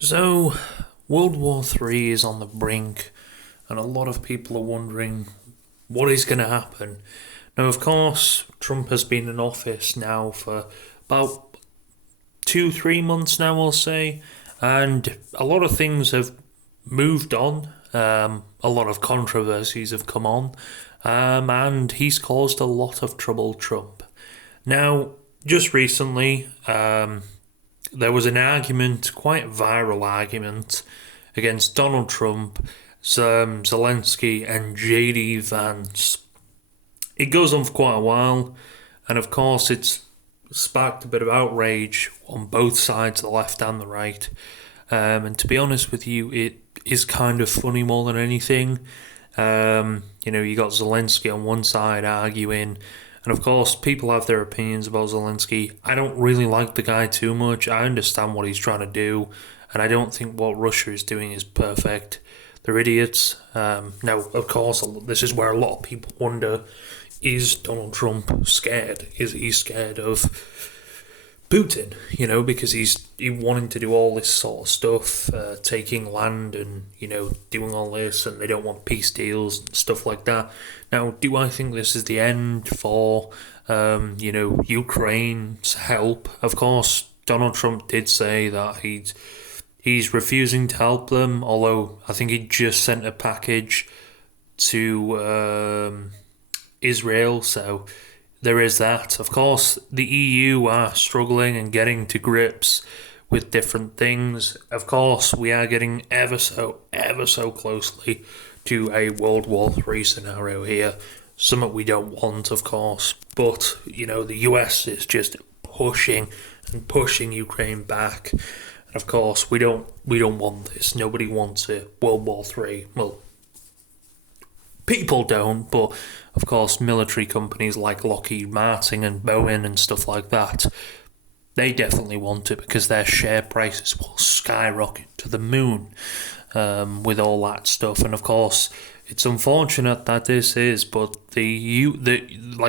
So, World War III is on the brink, and a lot of people are wondering what is going to happen. Now, of course, Trump has been in office now for about 2, 3 months now, I'll say, and a lot of things have moved on. A lot of controversies have come on, and he's caused a lot of trouble, Trump. Now, just recently, there was an argument, quite a viral argument, against Donald Trump, Zelenskyy, and JD Vance. It goes on for quite a while, and of course, it's sparked a bit of outrage on both sides, the left and the right. And to be honest with you, it is kind of funny more than anything. You got Zelenskyy on one side arguing, and of course, people have their opinions about Zelenskyy. I don't really like the guy too much. I understand what he's trying to do, and I don't think what Russia is doing is perfect. They're idiots. Now, of course, this is where a lot of people wonder, is Donald Trump scared? Is he scared of Putin? Because he wanting to do all this sort of stuff, taking land and doing all this, and they don't want peace deals and stuff like that. Now, do I think this is the end for Ukraine's help? Of course, Donald Trump did say that he's refusing to help them. Although I think he just sent a package to Israel, so there is that. Of course, the EU are struggling and getting to grips with different things. Of course, we are getting ever so closely to a World War III scenario here. Something we don't want, of course. But, the US is just pushing and pushing Ukraine back. And of course, we don't want this. Nobody wants a World War III. Well, people don't, but of course, military companies like Lockheed Martin and Boeing and stuff like that, they definitely want it because their share prices will skyrocket to the moon with all that stuff. And of course, it's unfortunate that this is, but the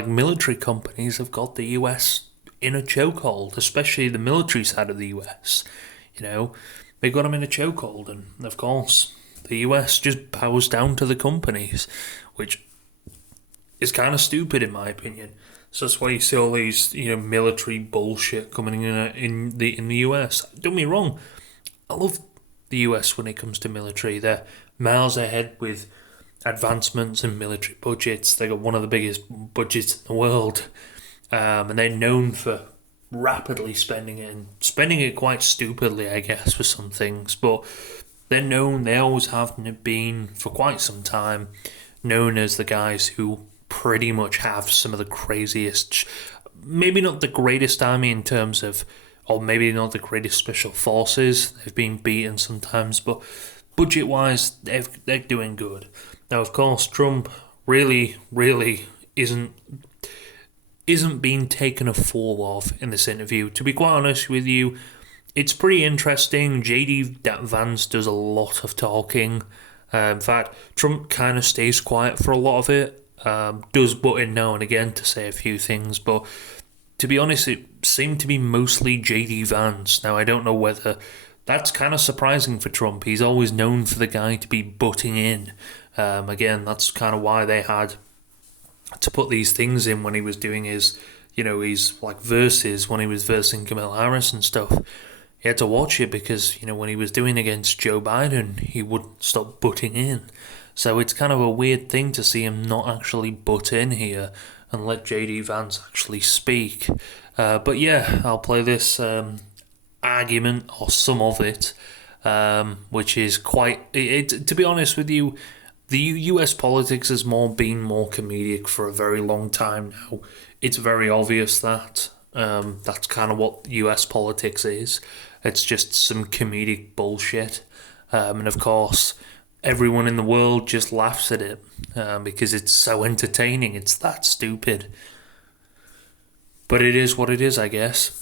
military companies have got the US in a chokehold, especially the military side of the US. They've got them in a chokehold, and of course, the US just bows down to the companies, which is kind of stupid in my opinion. So that's why you see all these, military bullshit coming in the US. Don't get me wrong, I love the US when it comes to military. They're miles ahead with advancements and military budgets. They got one of the biggest budgets in the world, and they're known for rapidly spending it and spending it quite stupidly, I guess, for some things. But they're known. They always have been for quite some time known as the guys who pretty much have some of the craziest, maybe not the greatest army in terms of, or maybe not the greatest special forces. They've been beaten sometimes, but budget-wise, they're doing good. Now, of course, Trump really isn't being taken a fool of in this interview. To be quite honest with you, it's pretty interesting. JD Vance does a lot of talking. In fact, Trump kind of stays quiet for a lot of it. Does butt in now and again to say a few things, but to be honest, it seemed to be mostly JD Vance. Now, I don't know whether that's kind of surprising for Trump. He's always known for the guy to be butting in. Again, that's kind of why they had to put these things in when he was doing his, his like verses, when he was versing Kamala Harris and stuff. He had to watch it because, when he was doing against Joe Biden, he wouldn't stop butting in. So it's kind of a weird thing to see him not actually butt in here and let JD Vance actually speak. But yeah, I'll play this argument, or some of it, which is quite... to be honest with you, the US politics has been more comedic for a very long time now. It's very obvious that that's kind of what US politics is. It's just some comedic bullshit. And of course, everyone in the world just laughs at it because it's so entertaining. It's that stupid. But it is what it is, I guess.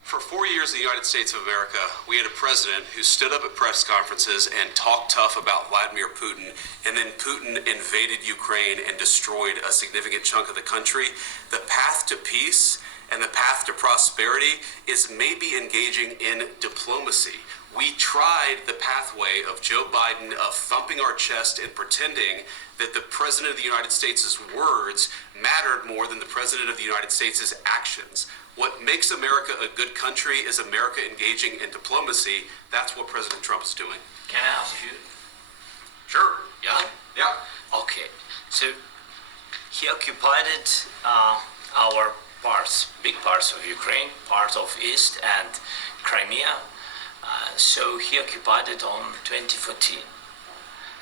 For 4 years in the United States of America, we had a president who stood up at press conferences and talked tough about Vladimir Putin, and then Putin invaded Ukraine and destroyed a significant chunk of the country. The path to peace and the path to prosperity is maybe engaging in diplomacy. diplomacy. We tried the pathway of Joe Biden of thumping our chest and pretending that the President of the United States' words mattered more than the President of the United States' actions. What makes America a good country is America engaging in diplomacy. That's what President Trump is doing. Can I ask you? Sure. Yeah? Yeah. Okay. So he occupied our parts, big parts of Ukraine, part of East and Crimea. So he occupied it on 2014.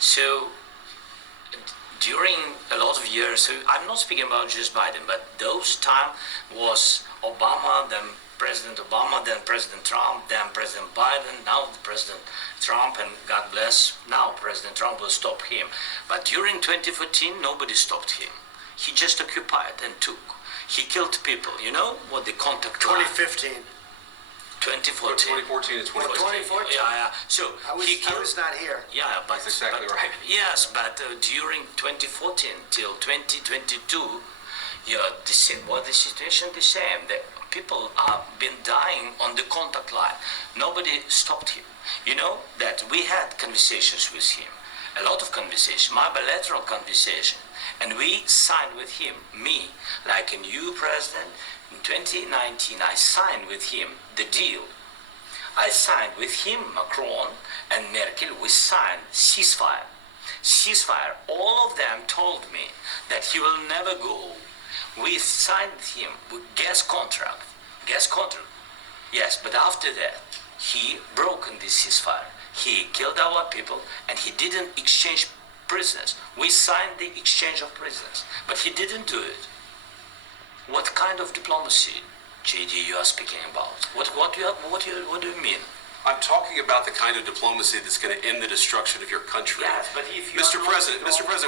So during a lot of years, so I'm not speaking about just Biden, but those time was Obama, then President Obama, then President Trump, then President Biden, now President Trump, and God bless, now President Trump will stop him. But during 2014, nobody stopped him. He just occupied and took. He killed people. You know what the contact line? 2015. 2014. 2014 and 2014. Yeah. So I was not here. Yeah, but That's exactly but, right. Yes, but during 2014 till 2022, the same. Well, the situation the same. The people have been dying on the contact line. Nobody stopped him. You know that we had conversations with him, a lot of conversation, my bilateral conversation, and we signed with him. Me, like a new president. In 2019, I signed with him the deal. I signed with him, Macron and Merkel, we signed ceasefire. Ceasefire, all of them told me that he will never go. We signed with him with gas contract. Yes, but after that, he broke the ceasefire. He killed our people and he didn't exchange prisoners. We signed the exchange of prisoners, but he didn't do it. What kind of diplomacy, JD, you are speaking about? What do you mean? I'm talking about the kind of diplomacy that's going to end the destruction of your country. Yes, but if you Mr. President,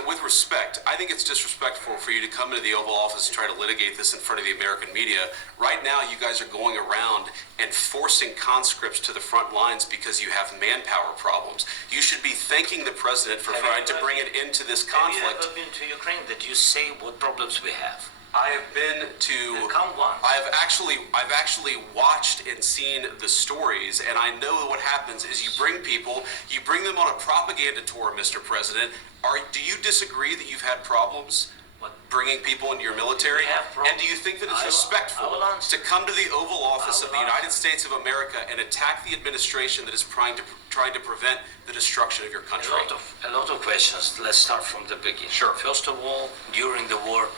with respect, I think it's disrespectful for you to come into the Oval Office and try to litigate this in front of the American media. Right now, you guys are going around and forcing conscripts to the front lines because you have manpower problems. You should be thanking the president for trying to bring an end to this conflict. Have you ever been to Ukraine that you say what problems we have? I have been to. Come once. I've actually watched and seen the stories, and I know what happens is you bring them on a propaganda tour, Mr. President. Do you disagree that you've had problems bringing people into your military? And do you think that it's respectful to come to the Oval Office of the United States of America and attack the administration that is trying to prevent the destruction of your country? A lot of questions. Let's start from the beginning. Sure. First of all, during the war,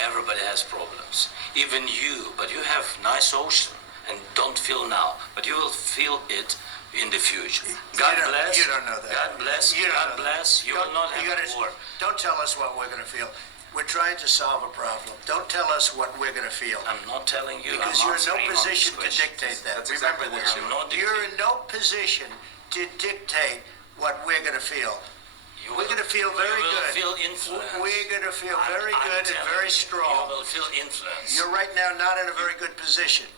everybody has problems. Even you, but you have nice ocean and don't feel now, but you will feel it in the future. God bless. You don't know that. God bless. God bless. You will not have war. Don't tell us what we're going to feel. We're trying to solve a problem. Don't tell us what we're going to feel. I'm not telling you. Because you're in no position to dictate that. That's exactly Remember what this. you're You're in no position to dictate what we're going to feel. We're going to feel very you will good. Feel influence. We're going to feel very good and very strong. You will feel influence. You're right now not in a very good position.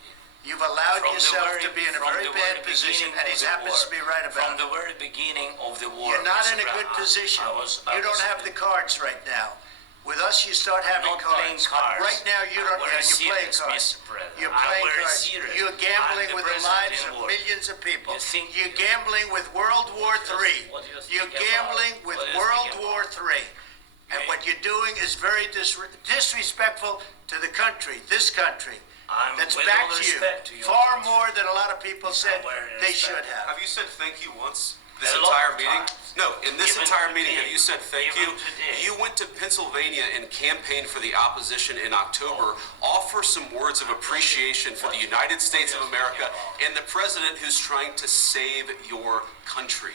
You've allowed yourself to be in a very bad position, and he happens to be right about From it. the very beginning of the war. You're not Mr. in a good Brown, position. I You don't have the cards right now. With us, you start having not playing cards. cards. Right now, you don't. I'm very You're playing serious, cards. Mr. President. You're I'm playing very cards. serious. You're gambling I'm the with the president lives in of war. millions of people. You think- You're gambling with World War III. What do you think You're about- gambling with what do you World think War III. And what you're doing is very disrespectful to the country, this country. I'm That's with back all to you. respect to your Far country. more than a lot of people said very they respect. should have. Have you said thank you once this A lot entire of meeting? times. No, in this Even entire today. meeting, have you said thank Even you? today. You went to Pennsylvania and campaigned for the opposition in October. Offer some words of appreciation for the United States of America and the president who's trying to save your country.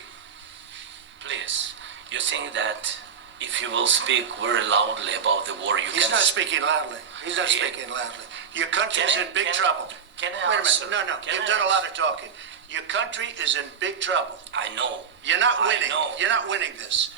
Please, you think that if you will speak very loudly about the war, you He's can... not speaking loudly. He's not speaking loudly. Your country's Can I- in big can I- trouble. can I Wait a answer? minute. No. Can You've I done a lot answer? of talking. Your country is in big trouble. I know. You're not I winning. know. You're not winning this.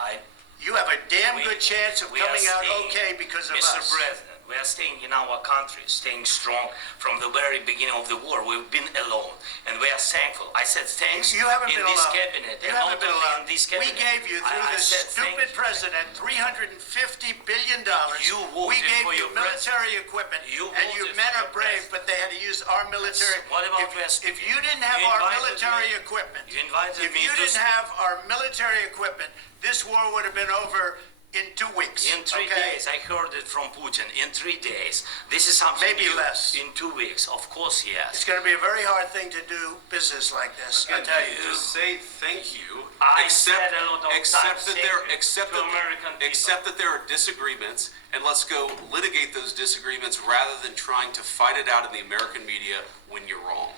You have a damn We- good chance of we are coming out staying, okay because of Mr. us. President, we are staying in our country, staying strong from the very beginning of the war. We've been alone, and we are thankful. I said thanks You haven't in been this alone. cabinet, You and haven't not been only alone. in this cabinet. We gave you, through I this said stupid thank you. president, $350 billion. You We voted gave for you your military equipment, You and your voted men for are your brave, president. but they had to use our military. What about If you didn't have You our invited military military equipment. You invited if me you to didn't have our military equipment, this war would have been over in 2 weeks. In 3 days, I heard it from Putin. In 3 days, this is something Maybe new. less. In 2 weeks, of course, yes. It's going to be a very hard thing to do business like this. I tell you. Just say thank you. I said a lot of accept times that there, thank you accept to that, American people. accept that there are disagreements, and let's go litigate those disagreements rather than trying to fight it out in the American media when you're wrong.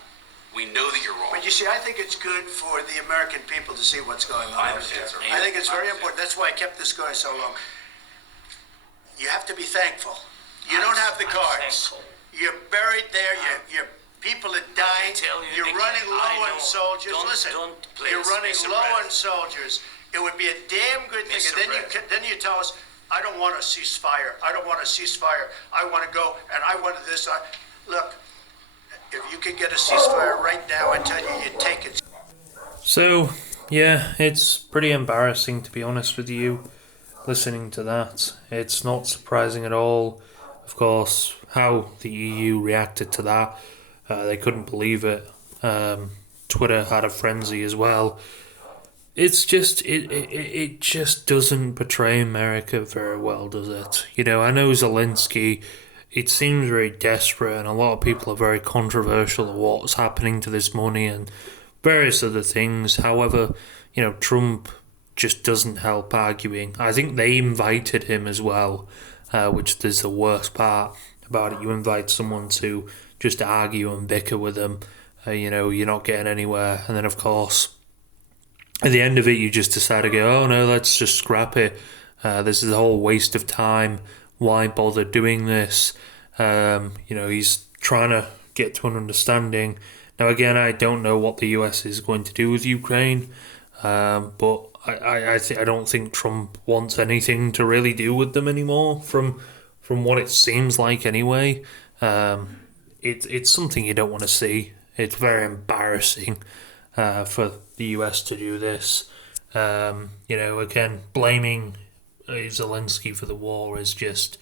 We know that you're wrong. But you see, I think it's good for the American people to see what's going on. I understand, sir. I think it's I very understand. important. That's why I kept this going so long. You have to be thankful. You don't have the I'm cards. thankful. You're buried there. Your people are dying. tell you You're again, running low I on know. soldiers. Don't- Listen, don't please, you're running Mr. low on President. soldiers. It would be a damn good thing. Mr. And then you tell us, I don't want a ceasefire. I don't want a ceasefire. I want to go and I want this. Look, if you could get a ceasefire right now, I tell you, you'd take it. So, yeah, it's pretty embarrassing, to be honest with you, listening to that. It's not surprising at all, of course, how the EU reacted to that. They couldn't believe it. Twitter had a frenzy as well. It's just, it just doesn't portray America very well, does it? You know, I know Zelenskyy, it seems very desperate, and a lot of people are very controversial of what's happening to this money and various other things. However, you know, Trump just doesn't help arguing. I think they invited him as well, which is the worst part about it. You invite someone to just argue and bicker with them. You know, you're not getting anywhere. And then, of course, at the end of it, you just decide to go, oh no, let's just scrap it. This is a whole waste of time. Why bother doing this? You know, he's trying to get to an understanding. Now, again, I don't know what the US is going to do with Ukraine, but I don't think Trump wants anything to really do with them anymore. From what it seems like, anyway, it's something you don't want to see. It's very embarrassing for the US to do this. You know, again, blaming Zelenskyy for the war is just,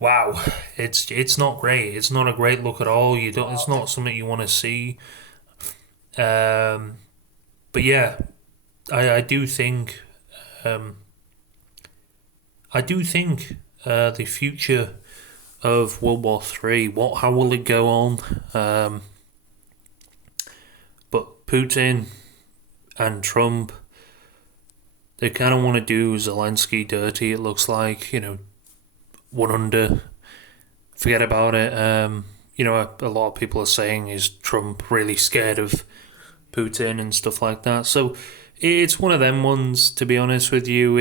wow. It's not great. It's not a great look at all. It's not something you want to see. But yeah, I do think the future of World War III. How will it go on? But Putin and Trump, they kind of want to do Zelenskyy dirty, it looks like, you know, one under, forget about it. You know, a lot of people are saying, is Trump really scared of Putin and stuff like that? So it's one of them ones, to be honest with you.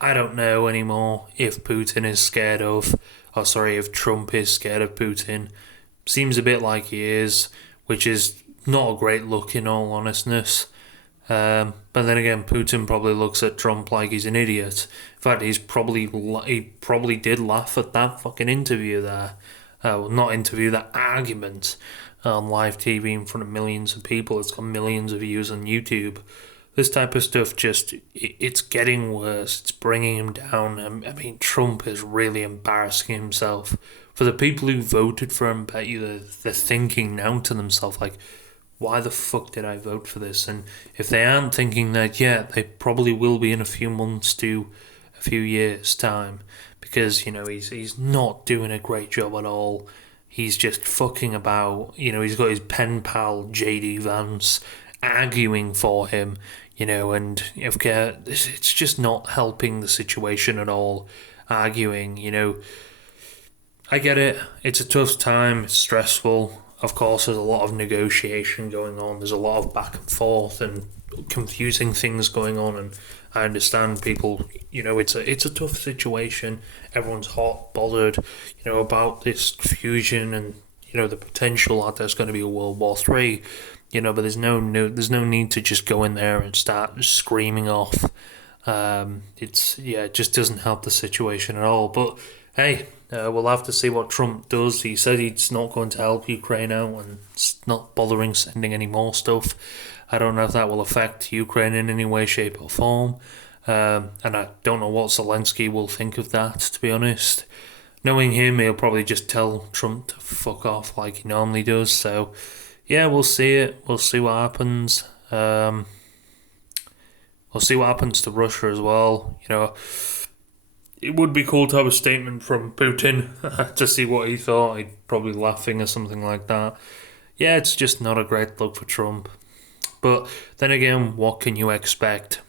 I don't know anymore if Putin is scared of, if Trump is scared of Putin. Seems a bit like he is, which is not a great look in all honestness. But then again, Putin probably looks at Trump like he's an idiot. In fact, he probably did laugh at that fucking interview there. That argument on live TV in front of millions of people. It's got millions of views on YouTube. This type of stuff it's getting worse. It's bringing him down. I mean, Trump is really embarrassing himself. For the people who voted for him, bet you they're thinking now to themselves, like, why the fuck did I vote for this? And if they aren't thinking that yet, they probably will be in a few months to a few years' time. Because, you know, he's not doing a great job at all. He's just fucking about. You know, he's got his pen pal, J.D. Vance, arguing for him. You know, and it's just not helping the situation at all, arguing, you know. I get it. It's a tough time. It's stressful. Of course, there's a lot of negotiation going on. There's a lot of back and forth and confusing things going on. And I understand people, you know, it's a tough situation. Everyone's hot, bothered, you know, about this fusion and, you know, the potential that there's going to be a World War III. You know, but there's no need to just go in there and start screaming off. It just doesn't help the situation at all. But hey, we'll have to see what Trump does. He said he's not going to help Ukraine out and not bothering sending any more stuff. I don't know if that will affect Ukraine in any way, shape or form. And I don't know what Zelenskyy will think of that, to be honest. Knowing him, he'll probably just tell Trump to fuck off like he normally does. So, yeah, we'll see it. We'll see what happens. We'll see what happens to Russia as well. It would be cool to have a statement from Putin to see what he thought. He'd probably laughing or something like that. Yeah, it's just not a great look for Trump. But then again, what can you expect?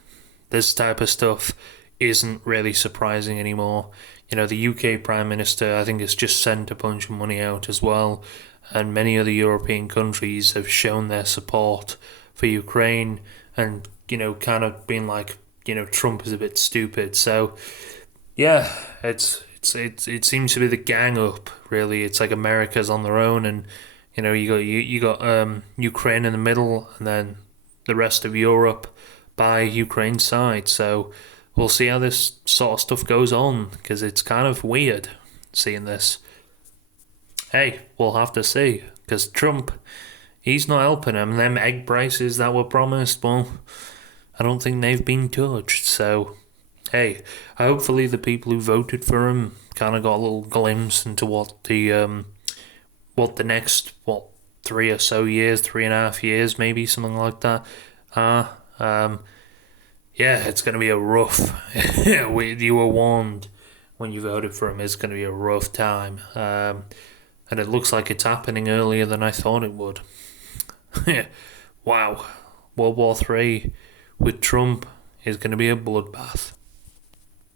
This type of stuff isn't really surprising anymore. The UK Prime Minister, I think, has just sent a bunch of money out as well, and many other European countries have shown their support for Ukraine and, kind of been like, Trump is a bit stupid. So, yeah, it seems to be the gang up, really. It's like America's on their own, and, you got Ukraine in the middle, and then the rest of Europe by Ukraine's side. So we'll see how this sort of stuff goes on, because it's kind of weird seeing this. Hey, we'll have to see, because Trump, he's not helping them. Them egg prices that were promised, well, I don't think they've been touched. So, hey, hopefully the people who voted for him kind of got a little glimpse into what the next 3.5 years, 3.5 years, maybe something like that. Yeah, it's going to be a rough. You were warned when you voted for him. It's going to be a rough time, and it looks like it's happening earlier than I thought it would. Wow, World War III with Trump is going to be a bloodbath.